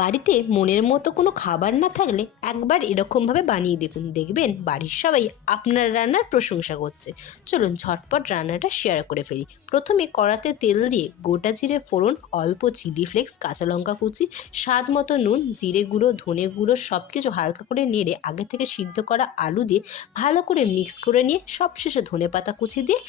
বাড়িতে মনের মতো কোনো খাবার না থাকলে একবার এরকমভাবে বানিয়ে দেখুন, দেখবেন বাড়ির সবাই আপনার রান্নার প্রশংসা করছে। চলুন ঝটপট রান্নাটা শেয়ার করে ফেলি। প্রথমে কড়াতে তেল দিয়ে গোটা জিরে ফোড়ন, অল্প চিলি ফ্লেক্স, কাঁচা লঙ্কা কুচি, স্বাদ মতো নুন, জিরে গুঁড়ো, ধনে গুঁড়ো সব কিছু হালকা করে নেড়ে আগে থেকে সিদ্ধ করা আলু দিয়ে ভালো করে মিক্স করে নিয়ে সবশেষে ধনেপাতা কুচি দিয়ে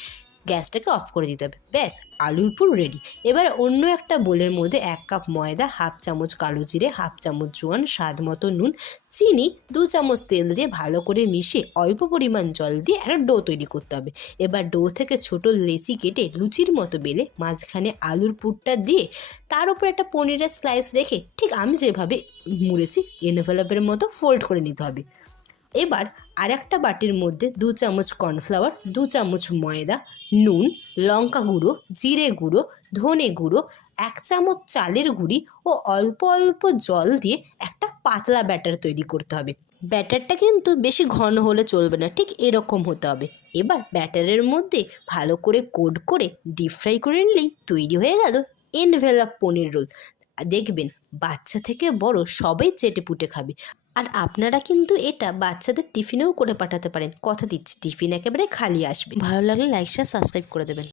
গ্যাসটাকে অফ করে দিতে হবে। ব্যাস, আলুর পুর রেডি। এবার অন্য একটা বোলের মধ্যে 1 কাপ ময়দা, হাফ চামচ কালো জিরে, হাফ চামচ জোয়ান, স্বাদ মতো নুন, চিনি, 2 চামচ তেল দিয়ে ভালো করে মিশিয়ে অল্প পরিমাণ জল দিয়ে একটা ডো তৈরি করতে হবে। এবার ডো থেকে ছোট লেচি কেটে লুচির মতো বেলে মাঝখানে আলুর পুরটা দিয়ে তার উপর একটা পনিরের স্লাইস রেখে ঠিক আমি যেভাবে মুড়েছি এনভেলপের মতো ফোল্ড করে নিতে হবে। এবার আরেকটা বাটির মধ্যে 2 চামচ কর্নফ্লাওয়ার, 2 চামচ ময়দা, নুন, লঙ্কা গুঁড়ো, জিরে গুঁড়ো, ধনে গুঁড়ো, 1 চামচ চালের গুঁড়ি ও অল্প অল্প জল দিয়ে একটা পাতলা ব্যাটার তৈরি করতে হবে। ব্যাটারটা কিন্তু বেশি ঘন হলে চলবে না, ঠিক এরকম হতে হবে। এবার ব্যাটারের মধ্যে ভালো করে কোট করে ডিপ ফ্রাই করে নিলেই তৈরি হয়ে গেল এনভেলপ পনির রোল। দেখবেন বাচ্চা থেকে বড় সবাই চেটেপুটে খাবে। আর আপনারা কিন্তু এটা বাচ্চাদের টিফিনেও করে পাঠাতে পারেন। কথা দিচ্ছি টিফিন একেবারে খালি আসবে। ভালো লাগলে লাইক শেয়ার সাবস্ক্রাইব করে দেবেন।